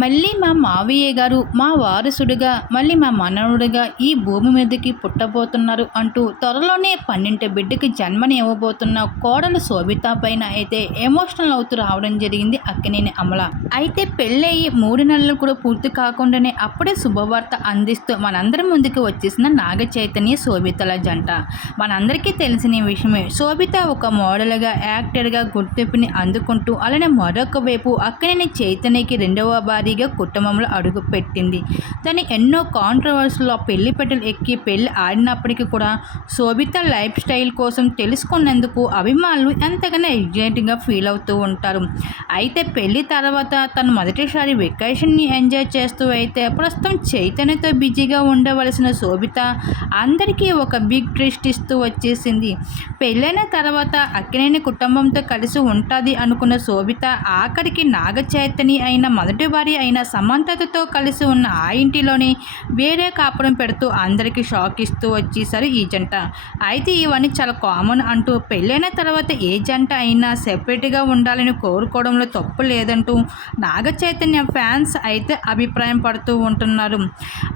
మళ్ళీ మా మావయ్య గారు మా వారసుడిగా మళ్ళీ మా మనవుడిగా ఈ భూమి మీదకి పుట్టబోతున్నారు అంటూ త్వరలోనే పన్నెండు బిడ్డకి జన్మని ఇవ్వబోతున్న కోడలు శోభిత పైన అయితే ఎమోషనల్ అవుతూ రావడం జరిగింది అక్కినేని అమల. అయితే పెళ్ళయి మూడు నెలలు కూడా పూర్తి కాకుండానే అప్పుడే శుభవార్త అందిస్తూ మనందరి ముందుకు వచ్చేసిన నాగ చైతన్య శోభితల జంట. మనందరికీ తెలిసిన విషయమే శోభిత ఒక మోడల్గా యాక్టర్గా గుర్తింపుని అందుకుంటూ అలానే మరొక వైపు అక్కినేని చైతన్యకి రెండవ భారీగా కుటుంబంలో అడుగుపెట్టింది. తను ఎన్నో కాంట్రవర్సీలో పెళ్ళి పెట్టెలు ఎక్కి పెళ్ళి ఆడినప్పటికీ కూడా శోభిత లైఫ్ స్టైల్ కోసం తెలుసుకున్నందుకు అభిమానులు ఎంతగానో ఎగ్జైటింగ్గా ఫీల్ అవుతూ ఉంటారు. అయితే పెళ్ళి తర్వాత తను మొదటిసారి వెకేషన్ని ఎంజాయ్ చేస్తూ అయితే ప్రస్తుతం చైతన్యతో బిజీగా ఉండవలసిన శోభిత అందరికీ ఒక బిగ్ ట్విస్ట్ ఇస్తూ వచ్చేసింది. పెళ్ళైన తర్వాత అక్కినేని కుటుంబంతో కలిసి ఉంటుంది అనుకున్న శోభిత ఆఖరికి నాగ చైతన్య అయిన మొదటి వారి భార్య అయిన సమంతతతో కలిసి ఉన్న ఆ ఇంటిలోని వేరే కాపురం పెడుతూ అందరికీ షాక్ ఇస్తూ వచ్చేసారు ఈ జంట. అయితే ఇవన్నీ చాలా కామన్ అంటూ పెళ్ళైన తర్వాత ఏ జంట అయినా సెపరేట్గా ఉండాలని కోరుకోవడంలో తప్పు లేదంటూ నాగ చైతన్య ఫ్యాన్స్ అయితే అభిప్రాయం పడుతూ ఉంటున్నారు.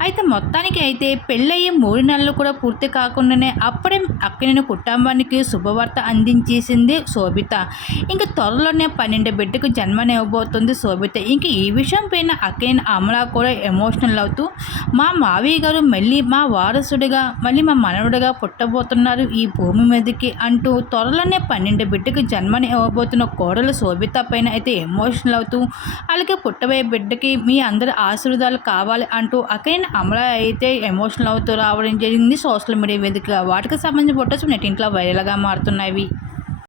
అయితే మొత్తానికి అయితే పెళ్ళయ్యి మూడు నెలలు కూడా పూర్తి కాకుండానే అప్పుడే అక్కడిని కుటుంబానికి శుభవార్త అందించేసింది శోభిత. ఇంకా త్వరలోనే పన్నెండు బిడ్డకు జన్మనివ్వబోతుంది శోభిత. ఇంక ఈ విషయం పైన అక్కడిని అమలా కూడా ఎమోషనల్ అవుతూ మా మావయ్య గారు మళ్ళీ మా వారసుడిగా మళ్ళీ మా మనవుడిగా పుట్టబోతున్నారు ఈ భూమి మీదకి అంటూ త్వరలోనే పన్నెండు బిడ్డకి జన్మని ఇవ్వబోతున్న కోడలు శోభిత పైన అయితే ఎమోషనల్ అవుతూ అలాగే పుట్టబోయే బిడ్డకి మీ అందరి ఆశీర్వాదాలు కావాలి అంటూ అక్కడిని అమల అయితే ఎమోషనల్ అవుతూ రావడం జరిగింది. సోషల్ మీడియా వేదికగా వాటికి సంబంధించిన ఫొటోస్ నెట్టింట్లో వైరల్గా మారుతున్నాయి.